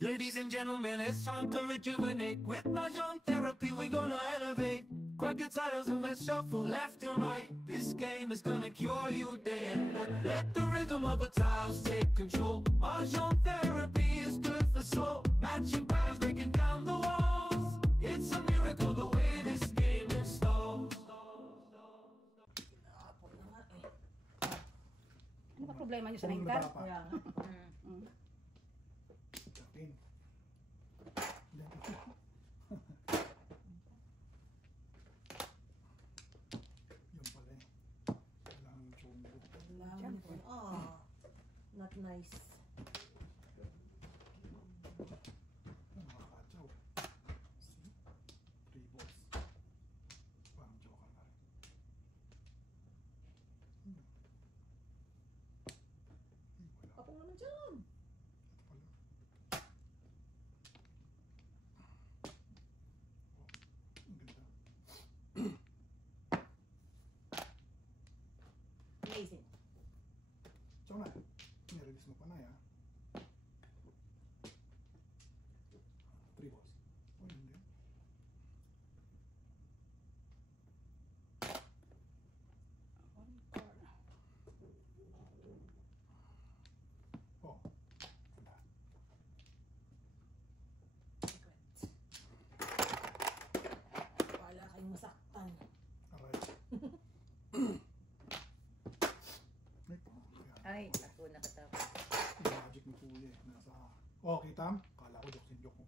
Ladies and gentlemen, it's time to rejuvenate. With Mahjong therapy, we're gonna elevate. Grab your titles and let's shuffle left and right. This game is gonna cure you day and night. Let the rhythm of the tiles take control. Mahjong therapy is good for soul. Matching patterns, breaking down the walls. It's a miracle the way this game installs. Ano ba problema niyo sa nine card? Yeah. Pin. Yun pala eh. Kailangan yung chombo. Oh, not nice. Nakakatsaw. See? 3 balls. Parang joker na rin. Wala. Kapong naman dyan. Ito pala. Oh, ang ganda. Amazing. Tsaka na, nirelease mo pa na ya. 3 balls. Oh, hindi. Oh, ganda. Wala kayong masaktan. Aray. May po. Ay, ako nakatapos. Magic ni Kuya eh. Nasa... Oh, kita? Kala ko joke joke mo.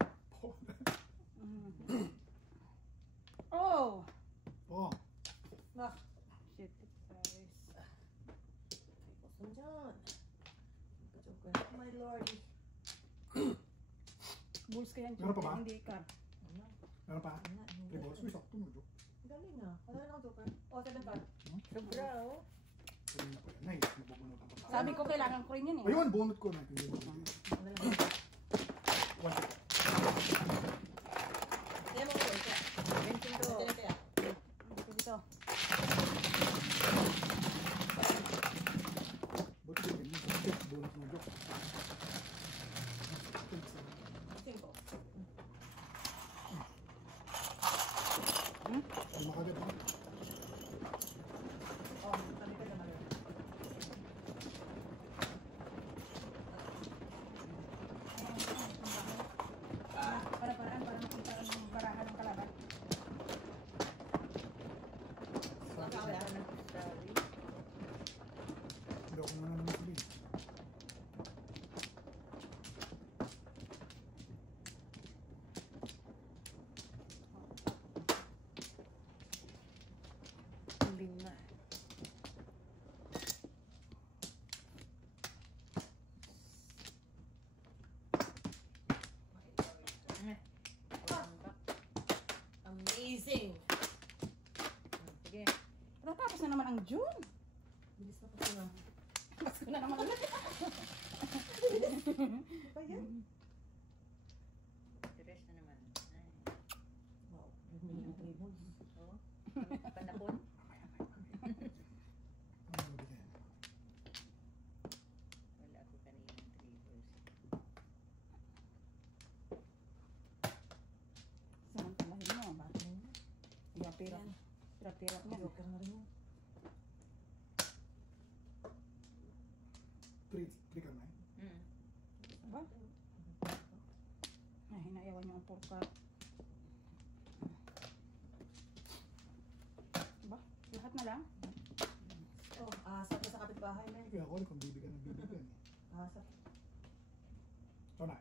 Oh! Oh, Ah, Shit, guys. tapos naman dyan. Joker. My lordy. Bulls ka yan, Meron pa ba? hindi card. Ano? meron pa? Wala. 3 balls? Uy, sakto mo, joke. Galing na. Wala na ako joker. Oh, 7 card. Sobra, oh. Sabi na pa yan. Nice, nabubunutan pa tayo. Sabi ko kailangan ko rin yun eh. Ayun, bunot ko na. Hindi mo. Wala na. 1 second. Kaya mo ko ito. Bensin ko. Ito na kaya. Dito, dito. Buti din mo. Check, bunot mo, joke. 5. Ay, makagad ha. Oh, kami ka naman yun. Para makita ang barahan ng kalaban. Wala. Sorry. Hindi ako muna naman sabihin. Lima. Amazing. Sige. Natapos na naman ang June. Bilis na kasi na. Tapos ko na naman ulit. Pa yan? Interes na naman. Ay. Wow. Yung 3 balls. Oh. Panapon. Ano mo din? Wala ako kanina ng 3 balls. Samantalahin mo. Bakit na yun? Pira-pira. Yan. Pira-pira niya. Joker na rin yun. 3 ka na eh. Diba? Ay, hinayawan niyo ang 4 card. Diba? Lahat na lang. Oh, asap na sa kapitbahay na yun. Kaya ako kung bibigyan ng bibigyan eh. Asap. So na.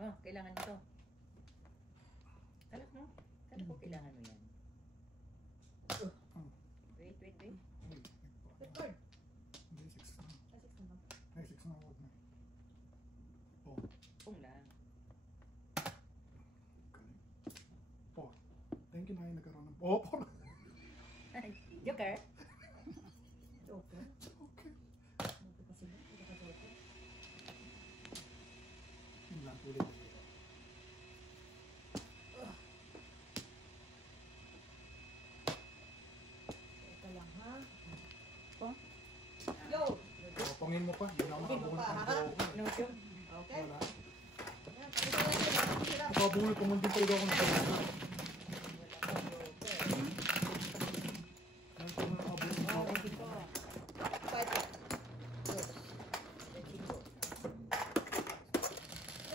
Oh, kailangan ito. Kala mo? Kala ko kailangan mo yan. Wait. Ay, Good card. hindi, 6 na. Ay, 6 na ba? Ay, 6 na. Huwag na. Oh, Kung lang. galing. 4. Thank you na yung nagkaroon ng... Oh, 4! Joker? Joker? Okay. Joker kasi ba? Hindi ka joker? Yun lang, ulit. Teka lang ha. Oh. Yo! Pangin mo pa. Hindi na ako Pangin mo makabunod pa, ng ha? buhok. No, Joke. Okay. Wala. Pabuli pa man din talaga ako ng pagkas na. Ano pa man nakabuli na ako? Five.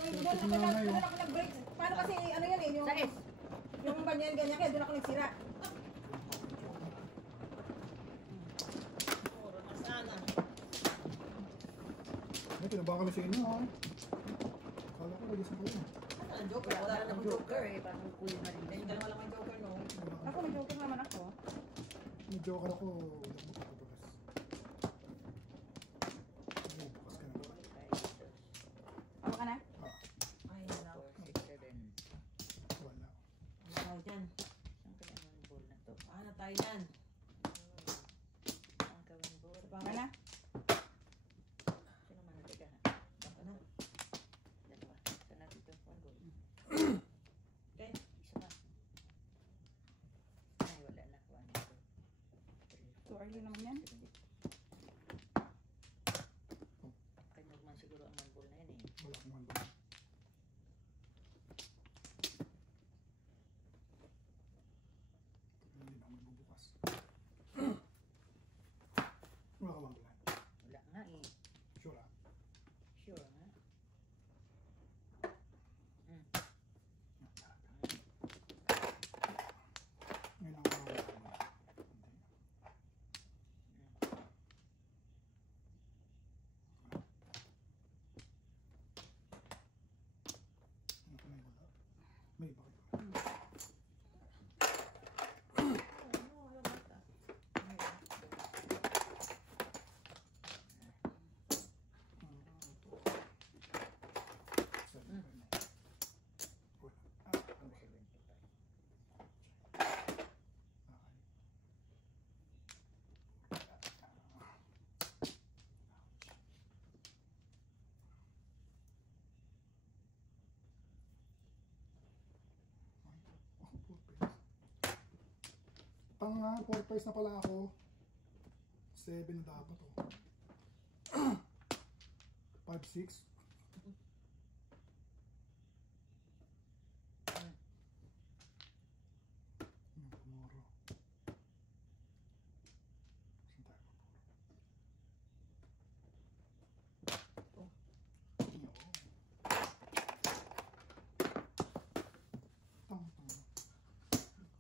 Doon ako nag-break. Paano kasi ano yan eh, yung Sakit. yung ganyan kaya doon ako nagsira. Ay, pinabakan na sa inyo ha. Kala ko nagising kayo. Ang joker, Wala wala ka na ng akong joker joker. eh. Parang kulit na rin. Yung dalawa lang may joker no. Ako, may joker naman ako. May joker ako. Wala mo pagkabakas. Ay, bukas ka na ba? Ako ka na? Ah, Ay, wala. 4, 6, 7. wala. Ano tayo dyan? Saan ka naman ball na to? Ano tayo dyan? Saan ka man ball? Sa Ka na? Sino man? Teka ha. Baka na. Dalawa. Saan natin ito? One goal. Okay. Isa pa. Ay, wala na. 1, 2, 3, 4. Too early naman yan. Kanyag man siguro ang man ball na yan eh. Wala akong handa. Hindi na ako magbubukas. Wala ka bang bilan? Wala nga eh. Sure ah. Sure nga. Ngayon ako wala. Ano pa na yung wala? May bakit ba? Ano, wala bata. Seven pa na. Wala. Ah, ano ba? Okay. Tanga, 4 pies na pala ako. 7 na dapat oh. 5, 6. Tomorrow. Saan tayo papuro? Yo. Tang, tang.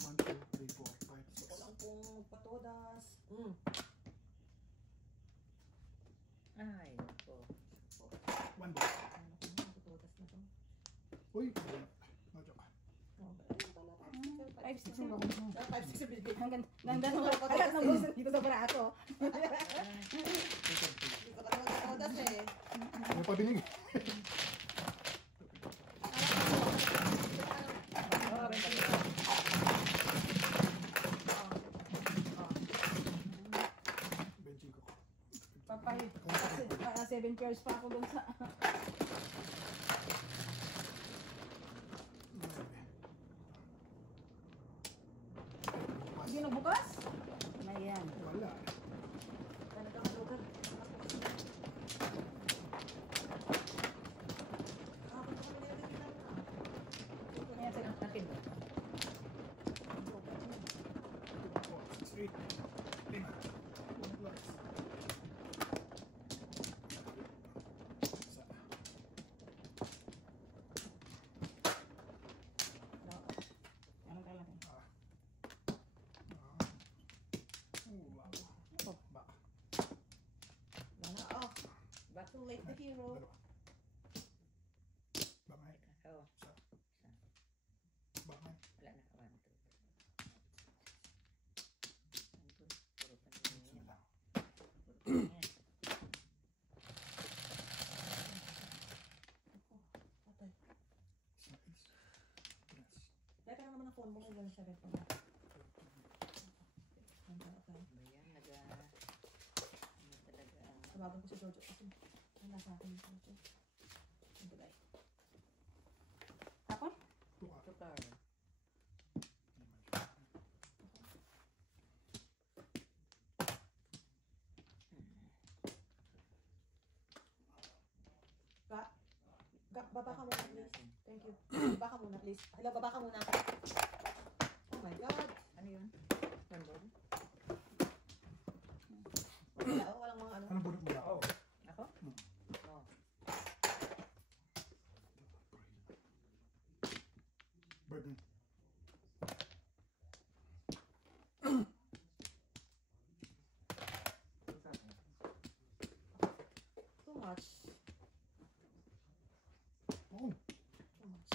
1, 2, 3, 4, 5, 6. Wala pong patodas. Ay, nako. 1 box. Ano kung patodas na to? Uy, no joke. Oh, ayun pala. 5, 6, Wala akong ano. 5, 6, 7, 8. Hanggang nandang alat ng gusto dito sa braso. Hindi ko talaga patodas eh. May pabinig. Oh, 25 ko. Papay. 7 pairs pa ako dun sa... Hindi nagbukas? Ayan. Wala. talagang joker. Ayan, sige. Ang akin ba? 4, 6, 8. 5. Anong kailangan? Wow. Back. Wala, oh. Back to late the hero. Dalawa. Bangay. Teka, oh. Bangay. Wala na. 1, 2, 3. Puro pa rin yan. Bismillah. Puro pa rin yan. Patay. Size. Yes. Teka lang naman ang phone mo kung gano'n siya rin pa. Ang patay. Ba yan? Ano talaga ang... Tawagan ko si Jojo kasi wala sa akin yung Jojo. Ang bagay. Ako? Tuka. Tukar. baba ka muna, please. Thank you. Baba ka muna, please. Hello, baba ka muna. Oh my God. Ano yun? One ball? Wala, oh, walang mga ano. Anong bunot mo daw? Ako? Oo. Bird na. Too much. Oh, Too much.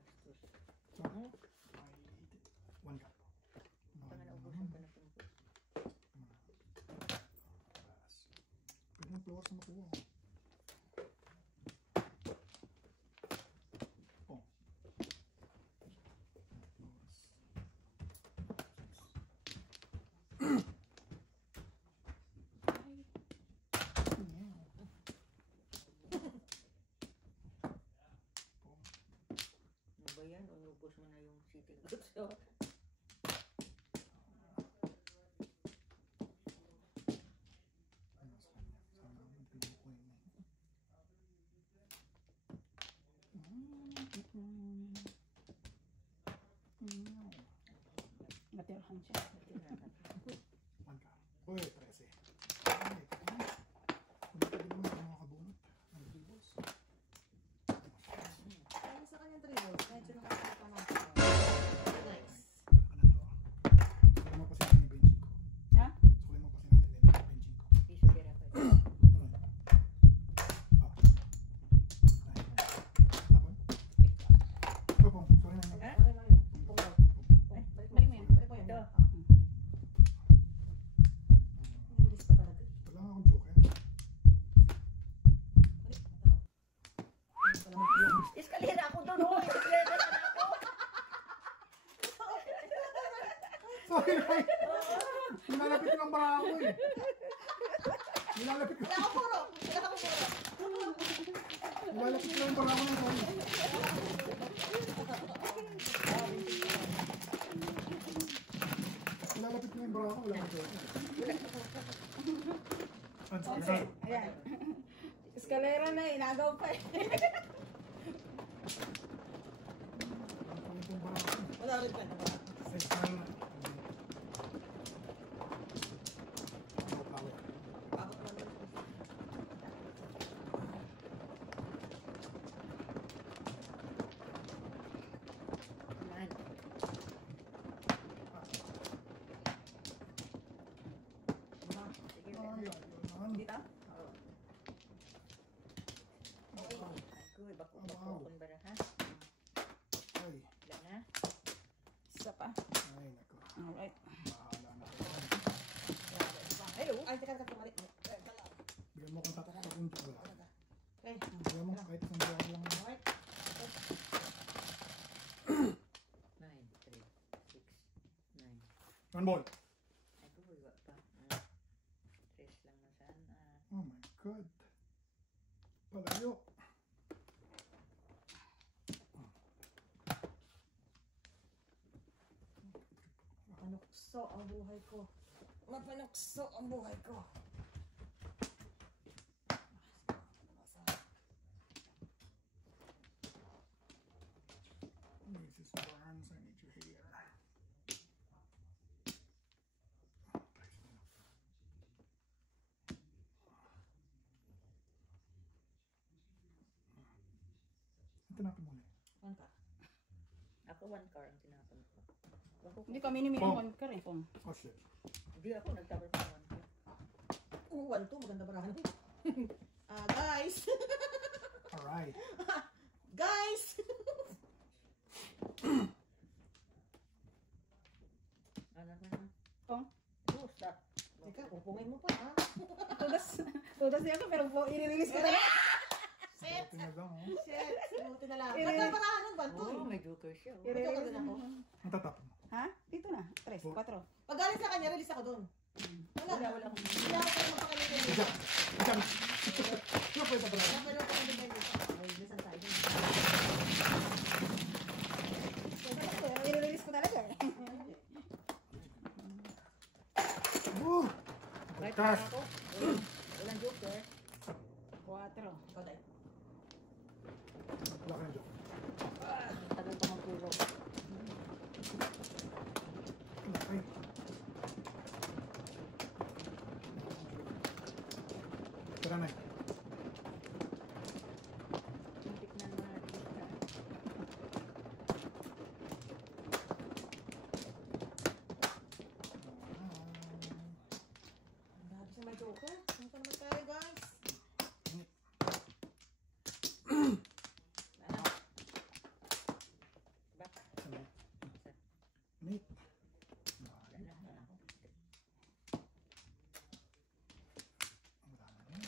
Bastos. so, I ate it. One cup. Baka naubusan ko na po. Pwede ng flowers na makuha. Oh. Ano ba yan? Unubos mo na yung city goods. So, Ano sa kanya? Sana magpili ko yun eh. Natirahan siya. One cup. Uy, 13. Ay, kung pwede naman ako makakabunot ng tribbles. Ano sa kanyang tribbles? Medyo nakakita natin. Nice. Ano na to? Sukulin mo pa sila ni benching ko. Ha? Sukulin mo pa sila ni benching ko. piso tira pa yun. Ah. Ay. Tapon? Tapon. Sorry na. Ha? Okay, okay. Punggaw. Ay, Balik mo yan. Balik mo yan. Ito. Nililis pa talaga. Wala nga akong joker. Balik. Ito. Wala mo. Eskalera ako doon, oh! Eskalera na ako! Sorry na eh. Nilalapit ko ng bara ako eh. Nilalapit ko. Wala ka puro. Wala ka puro. Nilalapit ko ng bara ako ng sorry. Nilalapit ko ng bara ako. Wala akong joker. Ang sorry na. Ayan. Eskalera na, inagaw pa eh. Ang itong bara ako. Wala rin ka. Ay, sorry na. Ang flower. Pabot mo na. Ayan. Sige, Ay, sige. ayun. Dito? Oo. Ako, bako kung bara, ha? Ay, Wala na? Isa pa. ay, nako. Alright. Bahala na ako. Hello? Ay, teka, teka. Mali. Bigyan mo kung tatakot akong joker. Okay. Bigyan mo kahit isang joker lang. Alright. 9, 3, 6, 9. One ball. Ay, kuya pa. 3 lang na sana. Oh my God. Palayo. Mapanukso ang buhay ko. Mapanukso ang buhay ko. Mrs. Barnes, I need you here. Ang tinapin mo na eh. Ano ka? Ako 1 car ang tinapon ko. Bako Hindi kami ni Oh. Mimon ka rin. Pong. Oh shit. Hindi ako nagtapon pa 1 car. Uwan to. Maganda barahan. Guys. Alright. Guys. Ano naman? Pong. Oh, stop. Teka, pupungin mo pa ha. Tudas niya ako pero i-release ko na. Shit. Buti na lang oh. Shit. Buti na lang. Ba't na barahan ng banto? Oh, may joker siya. Oh. Joker din ako. Ang tatapin mo. Ha? Dito na. 3, 4. Pag galing sa kanya, release ako doon. Wala. Wala akong Hindi ako kayo magpakalitin. Isa. Isa. Ano pa yung Wala tabrado? pa rin ako magpakalitin. May lisan tayo. I-release ko talaga eh. Woo! Right, Cash. ako. Walang joker. ikaw tayo. Wala ka na dyan. Tagal ko magtulog. Ay. Tara na. Tignan mo natin. Ang dami siya may joker. Punta naman tayo, guys. Ano? Baka. Nate. Wala na ako. Wala na rin.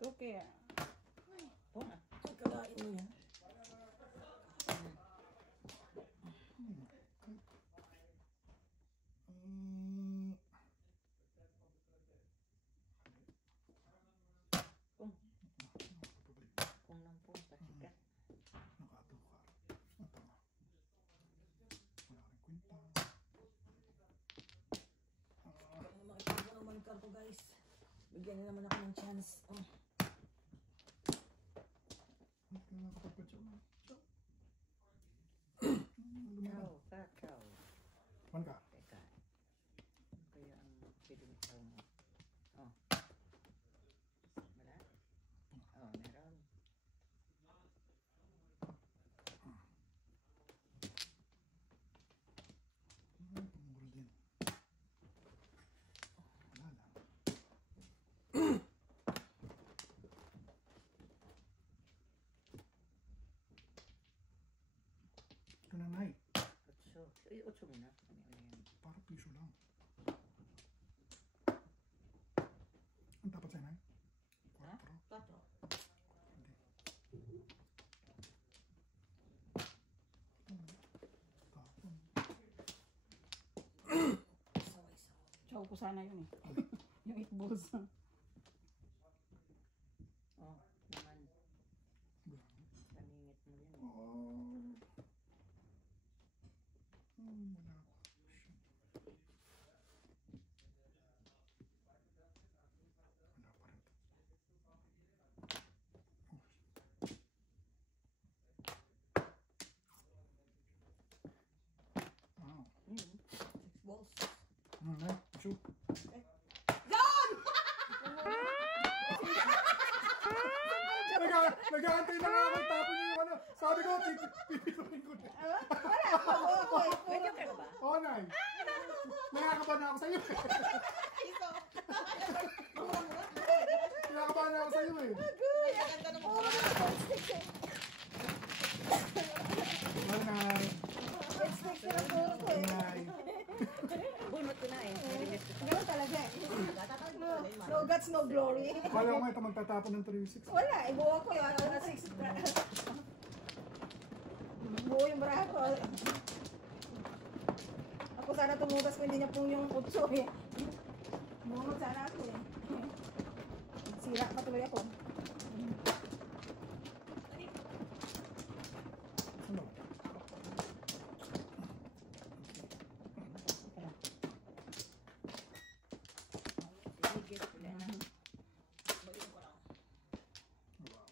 Okay. Oo nga. Kalain mo yan. Mm, Kung nakapabalik. kung nampun pa sikat. Nakatukar. Ang tama. Wala rin kwenta. Kaya na makikita ko ng monitor ko, guys. Bigyan na naman ako ng chance. Oh. Ay, kaya nakapagpatsa mo. Chow, kakao. Man ka. Teka. Kaya ang piling chow mo. Oh. Wala? Oh, meron. Ay, pumugol din. Wala lang. Ito na, Nay. Otso. Ay, otso mo na. Ano yan? Para piso lang. Ang dapat sa'yo, Nay? Ha? 4. 4. Hindi. Tapon. Saway-saway. Chow ko sana yun eh. Yung 8 balls. Oh, naman. Wala. Paningit mo yan. Oh. Wala ako. Shit. Wala pa rin. Oh. Wow. 6 balls. Nay, shoot. Nag-aantay na nga ako. Tapon niyo yung ano. Sabi ko, pipituin ko na. Medyo ka ba? Oo, Nay. Nakakabahan na ako sa'yo. Nakakabahan na ako sa'yo eh. Ganda ng mga Nay. Nay. Bunot ko na eh. Narinig ko. Ganun talaga eh. No guts, no glory. Kala ko nga ito magtatapon ng 3-6. Wala, ibuha ko yung 6. Buo yung baraha ko. Ako sana tumugas ko, hindi niya pong yung 8 eh. Bumunod sana ako eh. Sira pa tuloy ako. Ano? Sige, wala na. Wow.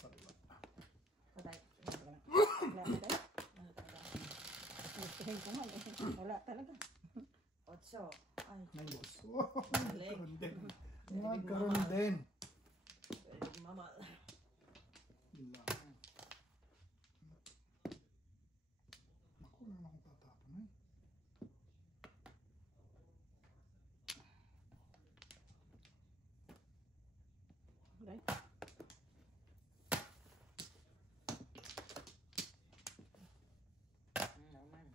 Sarap. Patay. Wala talaga. Gustuhin ko man eh. Wala talaga. 8. Ay, Nay, boss. Wow, nagkaroon din. Nagkaroon din. pwede mamal. Yun lang. Naku, wala na akong tatapon eh. Right? Naman.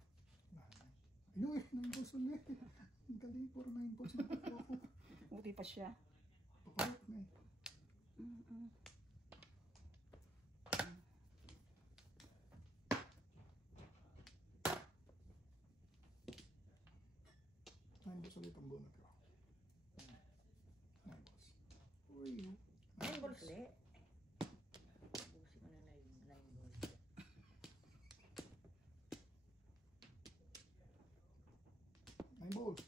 Ayun eh, 9 balls ulit. Ang galing, puro 9 balls na ako. Buti pa siya. Pakulit na eh. Nine balls ulit ang bunot ko. 9 balls. Uy. 9 balls ulit. Ubusin mo na na yung 9 balls. 9 balls.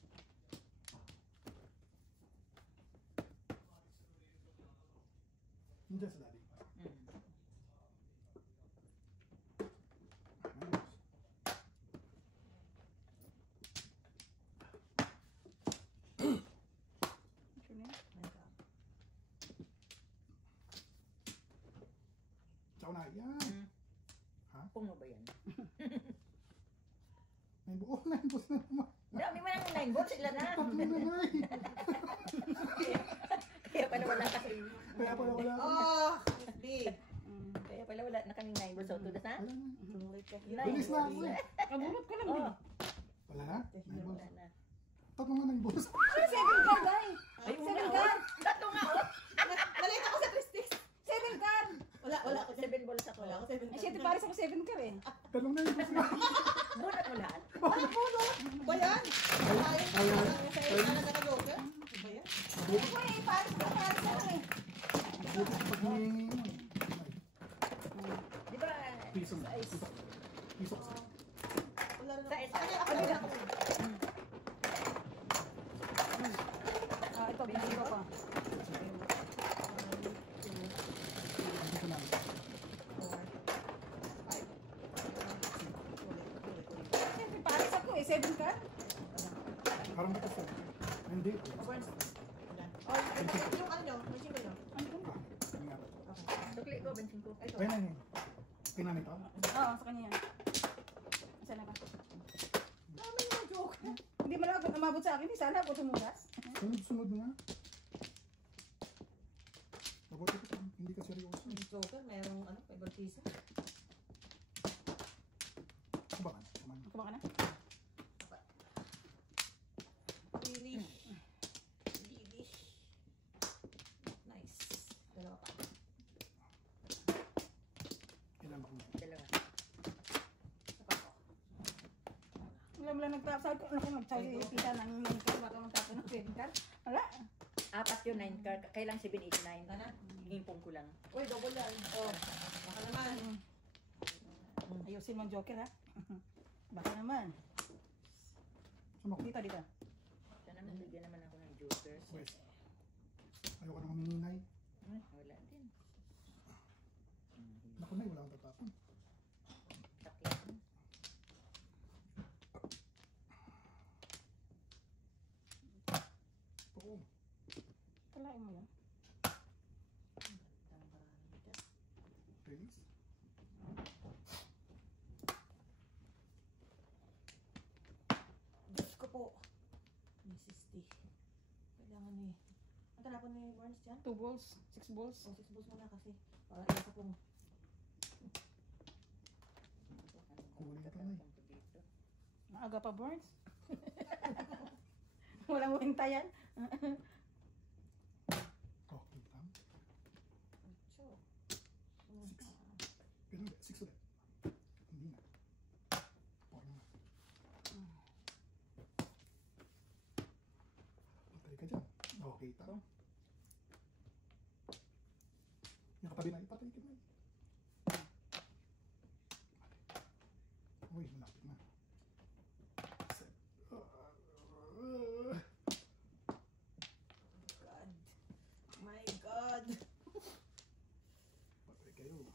Nandiyan sa daddy. Mm. 9 balls. Sure na yan? Tsaka na, yan. Mm. Ha? Puno ba yan? 9 balls. Oh, 9 balls na naman. Dami mo nang 9 balls, sila na. Tatlo na na eh. Kaya pala wala kasi. Kaya pala wala ako. Oh, Miss B. Kaya pala wala na kaming 9 balls. So, tudas na? Wala na. Nine Bilis na ako balls. eh. Kabulot ko lang. Oh, Wala na? 9 balls. wala na. Tatlo nga 9 balls. 7 card, ay! Ay, 7 una, card! Dato nga, oh. Nalita ako sa Christie's. 7 card! Wala ako 7 balls ako. Wala ako 7 Ay, 7 pares ako 7 card eh. Talong 9 balls na. Bunot mo lahat. Ba yan? Sayang na naka-joker. Ba yan? Ako eh, pares ako eh. Buti pag hinihingi mo eh. Di ba? Piso mo. Piso. Wala na. Sa isa. Ako na ako. Ah, ito, binili ko pa. Dito na. Siyempre, pares ako eh, 7 card. Parang dito sa... Hindi. Burns. Oh, yung ano nyo? May single nyo? Ah, nga. Sukli ko, bensin ko. Ito. Ayun na yun. Pinan ito. Oo, sa kanya yan. Saan na ba? Dami yung joker. Hindi mo lang ako umabot sa akin, eh. Sana ako tumugas. Sunod-sunod nga. Mabuti ko pa. Hindi ka seryoso. Joker, merong ano, favoritism. Kuba ka na. Kuman. Kumain ka na? Really? Really? Nice. Dalawa pa. Ilan ba kung Dalawa. Wala mo lang nagtapos. Sabi ko, ano kung nagsabi, kita ng 9 card, baka magtapos ng 7 card. Wala. Apat yung 9 card. Kailang 7, 8, 9. Ano? Impong ko lang. Uy, double yan. Oh, baka naman. Ayusin mo ang joker ha. Baka naman. Sumak. Dito, dito. Sana mabigyan naman ako ng jokers. Wait. Ayoko na huminginay. Wala din. Naku na, wala akong tatapon. Sakyan. Oo. Kalain mo yan. Release. Diyos ko po. Mrs. T. Kailangan ni... Ang talapon ni Burns dyan? 2 balls, 6 balls. So, 6 balls muna kasi. Para isa pong... Huli ka na eh. Maaga pa, Burns. Walang hintayan. Oh, good time. So, Pero hindi, 6 ulit. Hindi na. 4 na. Patay ka dyan. Okay, ta. Yung katabi na, ipatay ka na eh. Uy, malapit na. Set. God. My God. Patay kayo.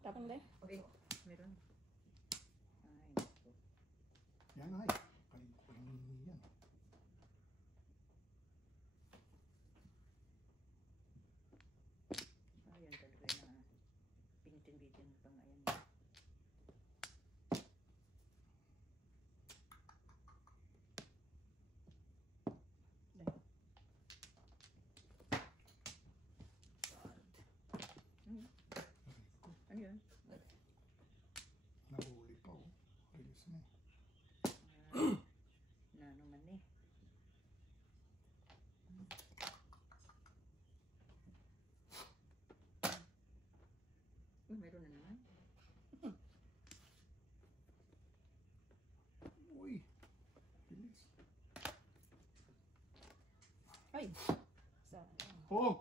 Tapon din. Okay. Meron. Ay, naku. Yan ay. Kalim ko yung yan. Ayan talaga na. Pinitin-bitin pa nga yan. Ano yun? Nahuli pa oh. Release na eh. Na naman eh. Uy, meron na naman. Uy. Release. Ay. Sa, Oh!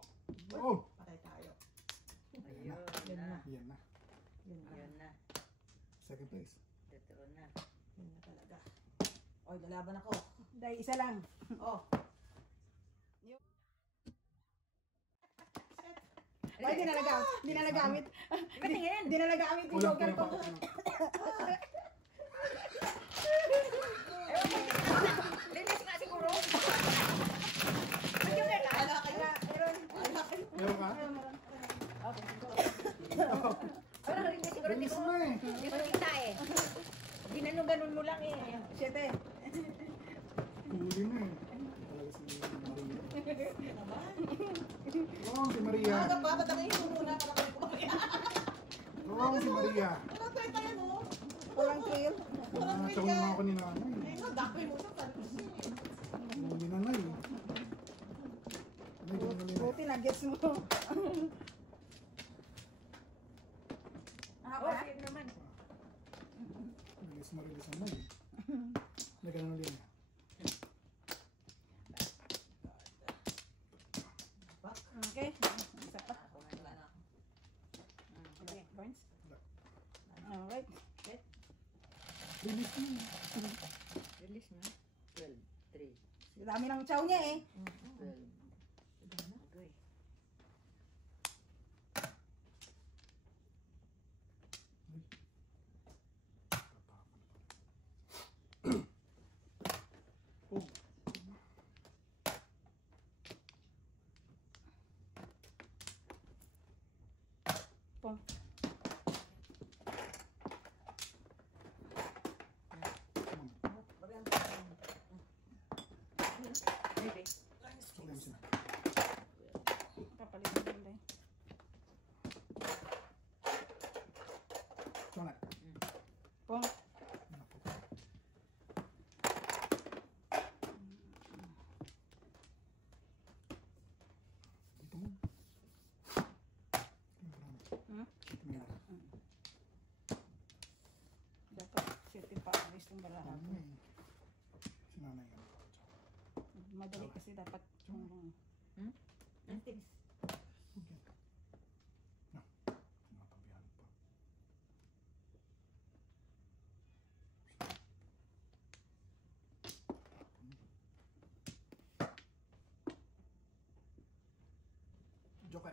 Oh! Patay tayo. Ayun na. Yan na. Yun na. Ayun na. Second place. Totoo na. Yun na talaga. Oy, lalaban ako. Dahil isa lang. Oh. Ay, di na nagamit. Patingin. Di na nagamit yung Ulam ko joker na ko. pa. Linis nga siguro. Medyo na lang. Ala kayo. Meron. Ala kayo. Meron ka? Meron. Parang rin siguro Bilis dito. na eh. Hindi ko kita eh. Ginano-ganon mo lang eh. 7. Huli na eh. Talaga si Maria. Aga pa, patayin mo muna para kayo kumaya. Oo, si Maria. Walang try tayo, no? Walang trail. Nakatawa naman ako ni nanay. Eh, no, dakoy mo sa tanong. Huli na nanay. Nanay, ganun na Buti na gets mo. Oh, sige naman. Bilis marilis ang nanay. Nagano din. Okay. Isa pa. Wala na. Okay, points. Alright. Bilis na. Release na. 12, 3, Dami ng chow niya eh. 12. Okay. Oh. Pong. Maybe. Problema sila. Papalitan ko din. Ito na. Pong. Ito mo. Hmm? Mayroon. Dapat city pa. Alis ng balahan. Ano eh. Si nanay yan. Madali kasi dapat yung... Antics. Huwag yan. Na. Tinatabihan pa. Joker.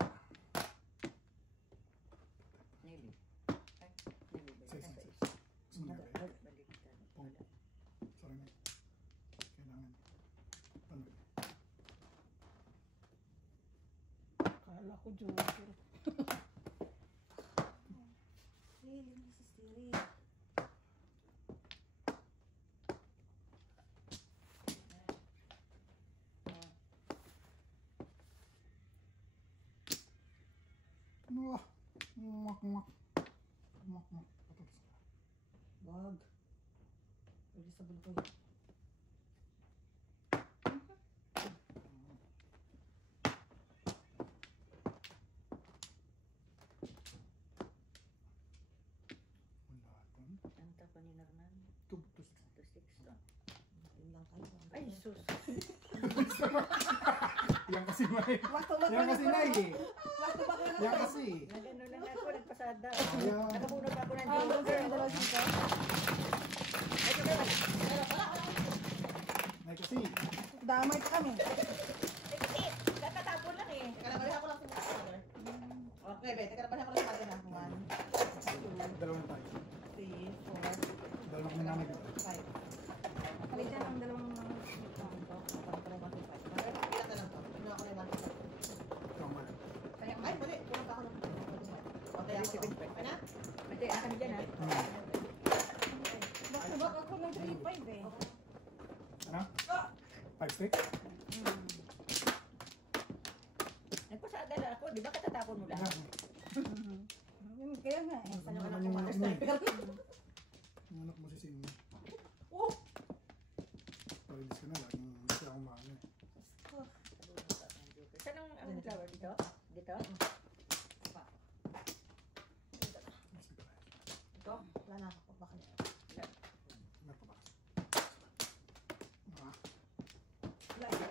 Maybe. Ay, maybe ba? Size, Nasa size. isa. Gusto mo na ba? Baliktad. Pong. Wala. Sorry na. Kailangan. Paano? Kala ko joker. Really, Mrs. Terry. Ano? Mak, mak. Mak, mak. Patatas ka. Wag. Pwede sa bulkoy. Wala doon. Ang tapa ni Norman. Tubtos. 2, 6 to. Yun lang kayo. Ay, sus. Yan kasi may. Wasto ba Yan kasi may eh. Wasto ba ko na? Yan kasi. Nagano lang ako, nagpasada. Ayan. Nakabunod ako ng Ah, joker. yung dalawa dito. Ay, ito naman. May kasi. Damay pa kami. Eh, kasi, katatapon lang eh. Teka lang, balik ako lang sa mother. Okay, be. Teka lang, balik ako lang sa mother na. 1, Dalawang tayo. 3, 4, Dalawang nanay ko. 5. Palitan ang dalawang Parang pala yung 1, 2, 5. Ilan na lang to? Tignan ako na yung 1, 2, 5. Ito ang mali. Ay, mali. Kulang pa ako ng 1, 2, 5. Okay, ako to. Okay na? Mati, akan dyan ha. Basta ba ako ng 3-5 eh. Ano? 5 stick? Nagpasada lang ako, di ba katatapon mo lang? Kaya nga eh. Saan yung Ano anak ko, yung mother anak mo? sniper? Yung anak mo si Sino. Oh! Parilis ka na. Laging siya akong mahal eh. Saan ang flower dito? Dito? Sige pa. Ito? Wala na ako. Baka na. Ano pa ba? Ah, Wala na.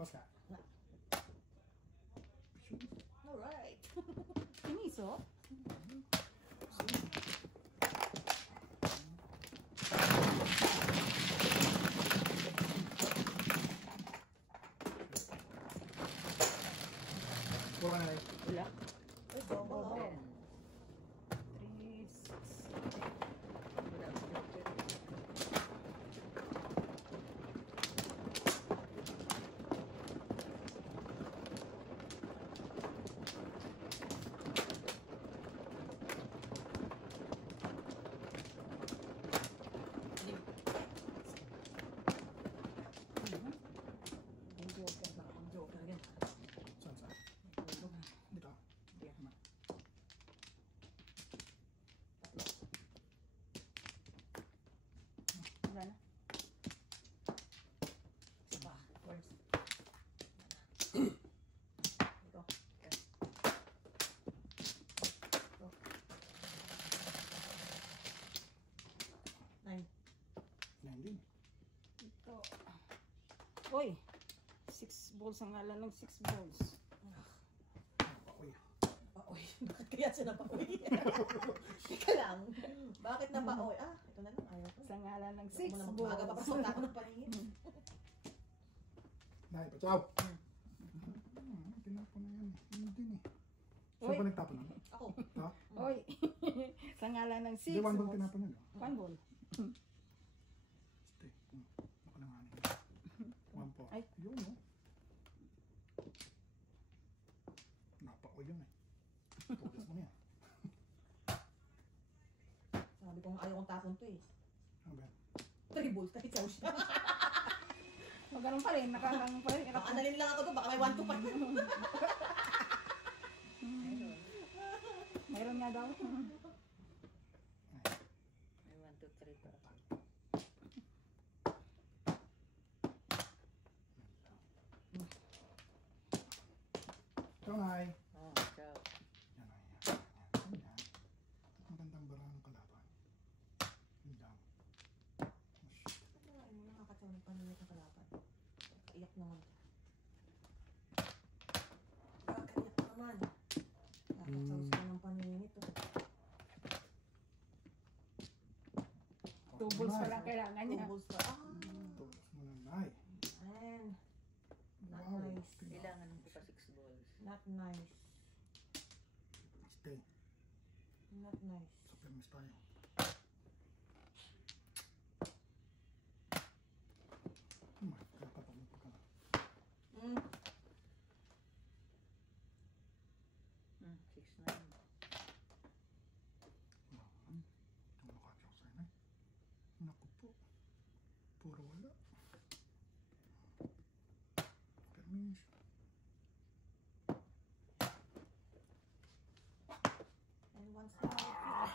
Close ka. Alright. Piniso? Puro ka na lang. Wala. Ay, double. Oh. 3, 6. Wala. Ang joker ba? Ang joker yan. Saan, saan? Dito. Yeah. Tama. Wala na. Isa pa. Words. Ito. Okay. Ito. 9. 9 din. Ito. Uy! 6 balls ang ngalan ng 6 balls. Pakoy. Paoy. Bakit kaya siya napaoy? Teka lang. Bakit napaoy? Ah, ito na lang. Ayaw ko. Sa ngalan ng Six 6 balls. Aga pa balls. pasok ako ng paningin. Nay, pachaw. Tinapon na yan. Hindi din eh. Saan Uy. ba nagtapon na? Ako. Ha? Uy! Sa ngalan ng 6 Hindi, 1 ball balls. tinapon na. 1 ball. Stay. Nakalanganin. 1 po. Ay. Yun, no? Napakoy yun eh. Tugas mo na yan. Sabi ko nga ayaw kong tapon to eh. Ano ba yan? 3 balls. Kahit siya siya. O, ganun pa rin. Nakakangang pa rin. Baka analin lang ako doon. Baka may 1-2 pa. Ayun. Mayroon nga daw. May 1, 2, 3 pa. Ito, Nay. Oh, ciao. Yan, Nay. Yan. Yan. Magandang bara ng kalaban. Yun lang. Ay, mo nakakatawa ng paningin ng kalaban. Kaiyak naman. Kaiyak naman. Nakakatawa sila ng paningin ito. 2 balls pa lang kailangan 2 niya. balls pa. Ah. Tugas mo na, Nay. And not Wow. nice. Kailangan ko pa 6 balls. Not nice. Stay. Not nice. Sa permis tayo. Oh my God, papagod ka na. Mm. 6, 9. Ito makakyak sa'yo, Nay. Naku po. Puro wala. Permis. And once more, please.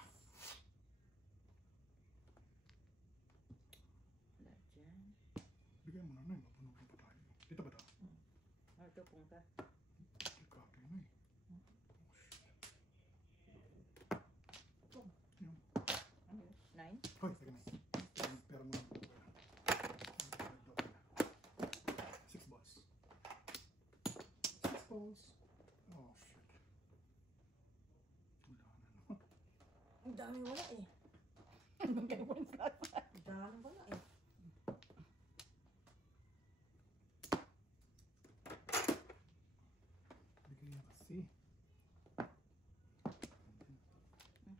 Wala dyan. Bigyan mo na, Nay. Mapunukin pa tayo. Dito ba ito? Oh, ito pong ka. Ikake, Nay. Ito. Yun. Ano yun? 9? Hoy, sige, Nay. Pero mo. 6 balls. 6 balls. Oh, shit. Wala na, no? Ang dami wala eh. Magkaiwan sa Ang dami wala eh. Bigay niya kasi.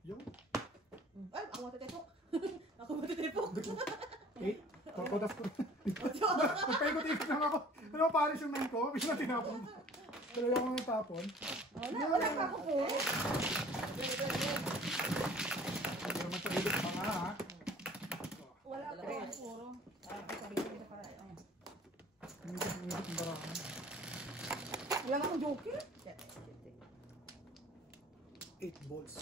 Yo. Ay, ako matitipok. Ako matitipok. 8. Tapos ko. Nagpaikot-ikot lang ako. Ano pa pares yung 9 ko? Bisa na tinapon. Talaga ko natapon. Wala pa ako po. Hindi naman sa ilot pa nga, ha? Wala pa ako puro. Ay, sabi ko dito para. Ayan. Inigit yung barahan. Wala na akong joker. 8 balls.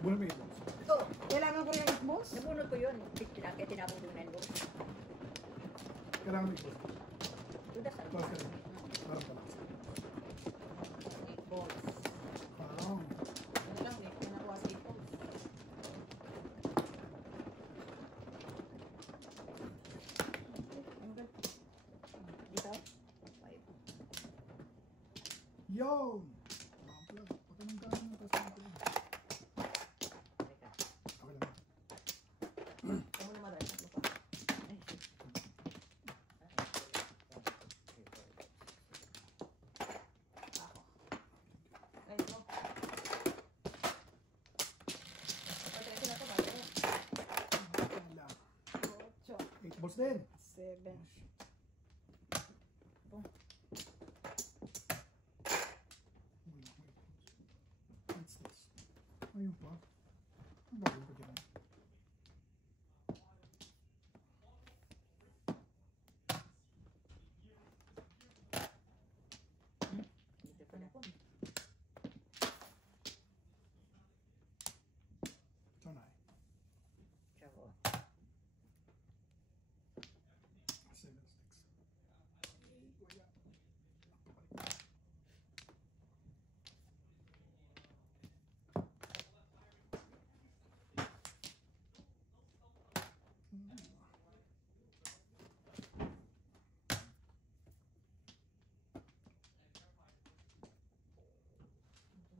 Bulan mo 8 balls. Ito, kailangan ko yung 8 balls. Nabunod ko yun. Kaya tinapon ko yung 9 balls. Kailangan mo 8 balls. Tudas ako. Tapos ka rin. Parang pala. 8 balls. Wow. Ano lang eh, pinakuha sa 8 balls. Ano ba? Dito? 5. Yun! Unplug. Pag anong gano'n yung tapos unplug. Teka. Okay lang. Ito mo naman rin. Ano pa? Ay, shit. Ako. Ay, ito. Patay na ito, bata na. Okay lang. 8, 8 balls din. 7. Eight sticks. Ayun pa. Ang gagawin ko dyan. Dito pala. Ito na eh. Tsaka. 7 sticks. Wala.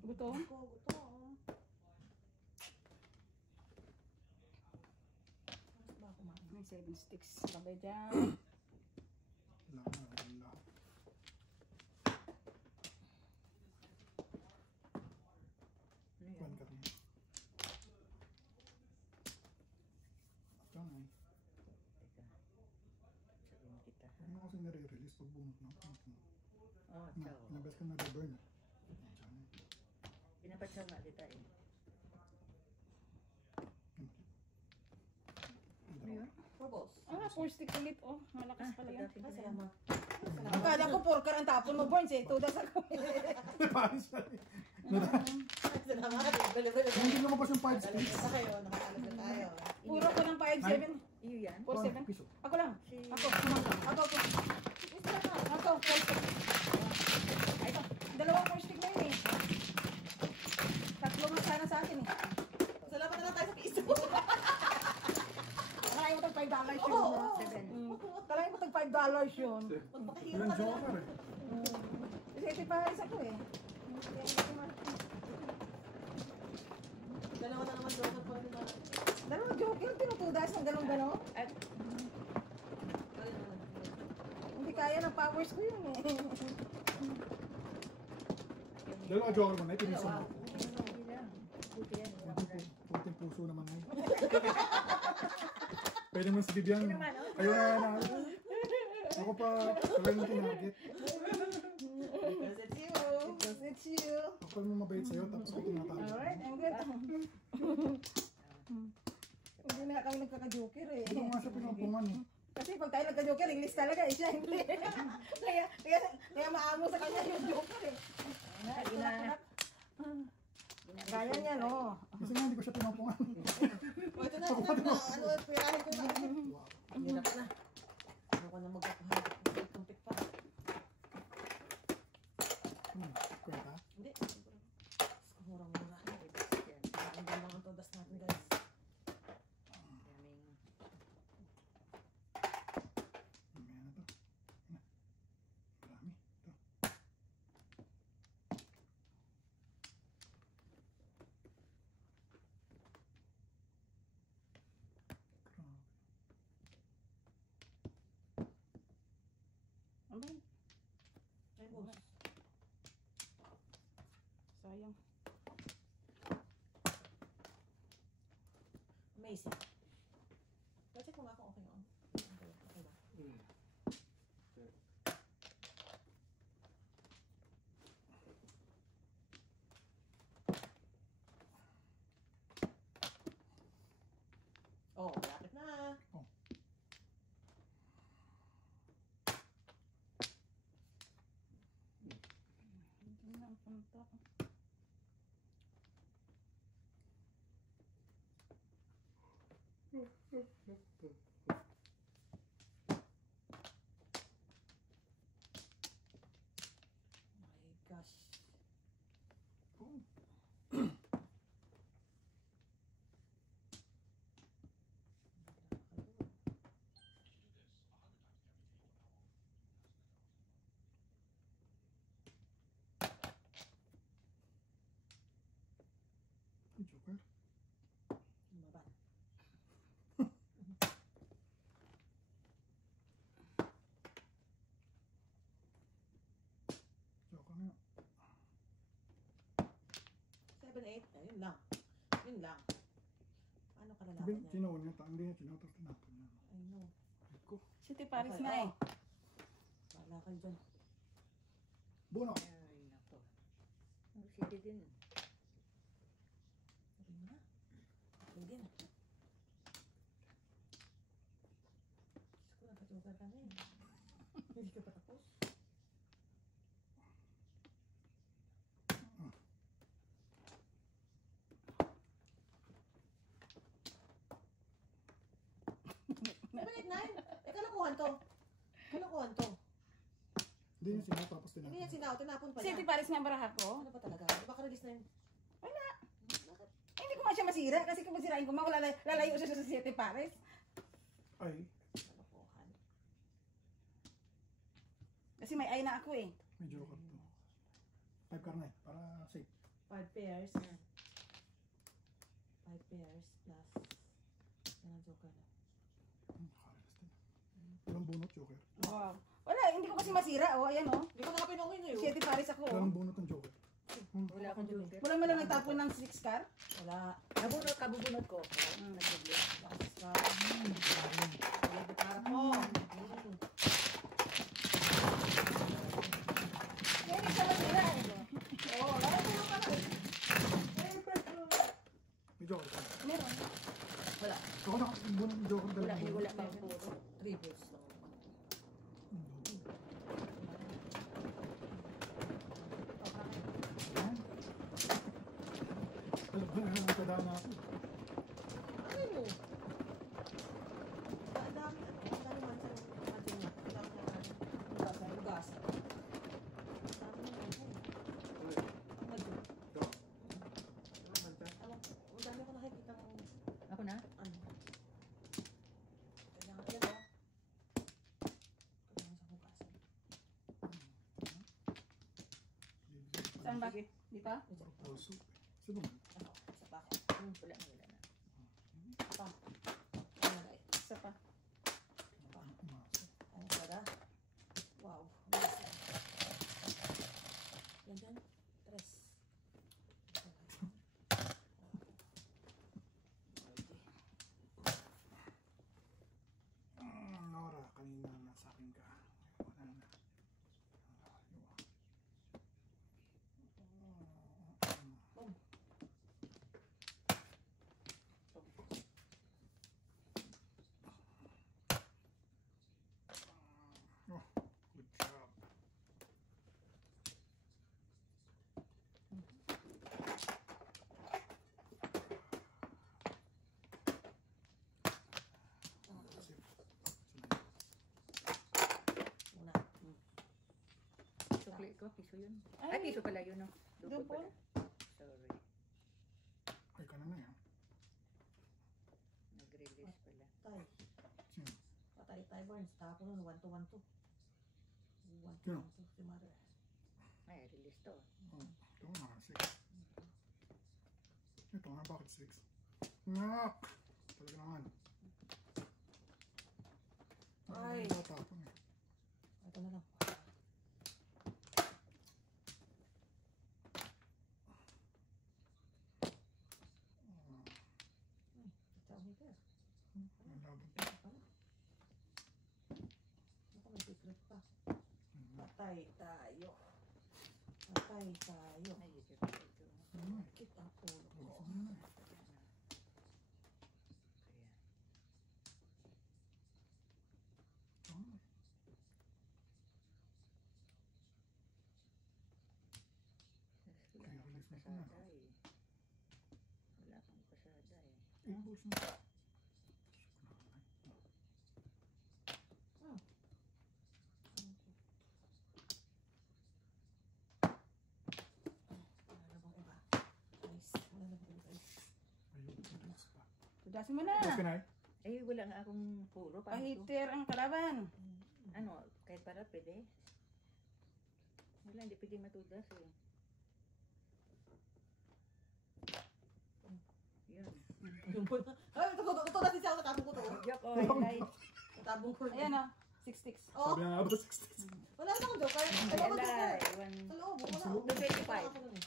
Gutom? Ako, gutom. Mas ba kumain? May 7 sticks. Sabay dyan. Wala na. Wala. Ano yan? Kuhan ka rin. Ito na eh. Teka. Sabihin kita. Huwag mo kasi nare-release pag bumot na. Oh, Na, tsaka. inabas ka na-reburn. Diyan. Pinapatsal nga kita eh. Ano yun? Purples. Ah, 4 sticks ulit. Oh, malakas pala yan. pagdating Ah, ko na. salamat. Akala ko 4 ka ang tapon mo, Burns eh. Tudas ako. Paano siya eh? Salamat. Bali-bali. Hindi lumabas yung 5 Alam sticks. na kayo, nakaalam na tayo. Puro ko ng 5, 7. Iyo yan? 4, 7. Piso. Ako lang. Si... Ako. Ako. Ako. 4 sticks. Ay, ito. Dalawang 4 sticks na yun eh. Tatlo nga sana sa akin eh. Salamat na lang tayo sa piso. Kalahin mo tag $5 yun. Oo, oo. 7. Kalahin mo tag $5 yun. Magpakahiro Ilang ka na lang. joker eh. Kasi pa isa ko eh. Dalawa na naman joker pa rin naman. Dalawang joker, tinutudas ng ganun-ganon. At Bali naman. Hindi kaya ng powers ko yun eh. Dalawa joker mo na eh. Pinisa mo. hindi lang. Buti yan. Puting puso naman eh. Pwede mo si Bibian. Ano naman, oh? Ayun na. Ako pa. Kaya yung tinagit. Because it's you. Because it's you. Ako pa mabait sa'yo. Tapos ako tinatawag. Alright, I'm good. Hindi na kami nagkaka-joker eh. Ito nga sa pinampungan eh. Kasi pag tayo nagka-joker, English talaga eh. Siya hindi. kaya maamo sa kanya yung joker eh. Kunak-kunak. Kaya niya no. Kasi nga hindi ko siya pinampungan. O, ito na. Ano, pirahin ko na. Hirap na. Ano ko na magkakahirap. Kumpit pa. Kwenta? Hindi. Murang-mura. Yan. Ang ganda ng todas natin, guys. Daming... Mamaya na to. Marami. Ito. Grabe. Abay, Ay, boss. sayang. Amazing. Check mo nga kung okay on. Okay ba? Oh, malapit na. Oh. Hindi na ang punta. My gosh. Oh. 8. Ayun lang. Yun lang. Paano ka lalaban Sabihin, yan? tinawan niya. Hindi niya tinawan. Tapos tinapon niya. I know. Ay ko. City Paris Okay, na eh. oh. Wala kayo dyan. Buno. Ay, nako. Ang city din. Sabi mo na. Okay din. Diyos ko, nagka-joker ka na eh. Hindi ka pa tapos. Sabi 8-9. Eh, kalokohan to. Kalokohan to. Hindi niya sinaw. Tapos Hindi tinapon. yan sinaw. Tinapon pa City niya. Paris nga ang baraha ko. Ano ba talaga? Di ba ka-release na yun? Wala. Bakit? Eh, hindi ko nga siya masira kasi kung masirain ko, lalayo siya sa City Paris. Ay, Kalokohan. Kasi may ay na ako eh. may joker to. 5 karnay. Para safe. 5 pairs. Hmm. 5 pairs plus. Yan ang joker na. Nakaralas din. Walang bunot, joker. Wow. Wala, hindi ko kasi masira. O, ayan o. Hindi ko na pinungin ngayon. City Paris ako. Walang bunot ng joker. Wala akong joker. Wala mo lang nagtapon ng 6 car. Wala. Nabunot, kabubunot ko. Nag-bless. Lakas ka. Wala ba para ko? Kaya hindi siya masira eh. Oo, lalo ko lang pala. May joker. Meron. Wala. Ako na, bunot ng joker. Wala, dalawang hindi bunot. wala pa puro. Triples. Alam ko na, nagkadaan na ako. Ano yun? Ang dami. Ang dami man sa atin niya. Ang dami niya. Ang ugas. Ang dami niya. Ang madyo. Ang dami ko nakikita ng Ako na? ano. Kailangan yan o. Kailangan sa hugasan. Saan ba? Di pa? Puso. Sino man? Ako, sa bako. Wala na, wala na. Pa. Ano na eh. Isa pa. Umasa. Ano para? Wow. Bilis yan. Yan dyan. Tres. Nora, kanina nasa akin ka. Wala na. Boom. Oh, good job. Kasi, Una. Sukli ko, piso yun. Ay, Ay, piso pala yun, no? Dupo Dupo? pala. Sorry. ay ka na na yan. Nag-release pala. Tay. Sino? Patay tayo, Barnes. Tapo nun. 1-2-1-2. 1-2-1-2. Sino? Si Mother. Ay, release to. Oh, ito na, 6. Ito na, bakit 6? Nak! Talaga naman. Ay. Natapon eh. Ito na lang. Ito ang hiper. Ang laban. Ito pala. Ako may secret pa. Patay tayo. Patay tayo. Ay, ito pala ito. Kit ang ulo ko. Gusto mo na eh. Kaya, Ito na. wala Kaya akong release mo pasada na. eh. Wala akong pasada eh. Impulse mo. Wala na bang iba? Nice. Wala na bang iba? Ayun, release pa. Tudasin mo na. Tapos pinay? Ay, wala nga akong puro. Paano to? Pahiter ang kalaban. Ano, kahit para pwede? Wala, hindi pwede matudas eh. Yun. Yung po na. Ay, ito na siya. Natabong ko to. Joke, oh, Highlight. Natabong ko. Ayan o. 6 sticks. Oh, Sabi nga ba 60? wala na akong joker. Wala akong joker. Highlight. Sa loob. Wala. Sa loob. 225. Wala ako nun eh.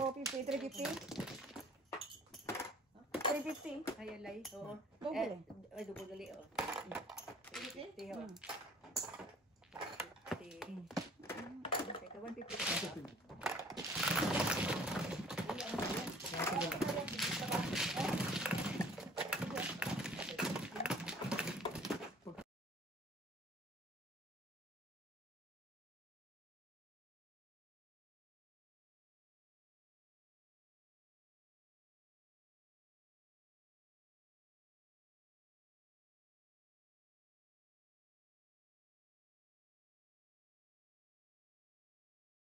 250, 350. 350. Ay, alay. Oo. Double. Ay, double gali, oh. 50, oh. 50. Teka, 150 ka ba?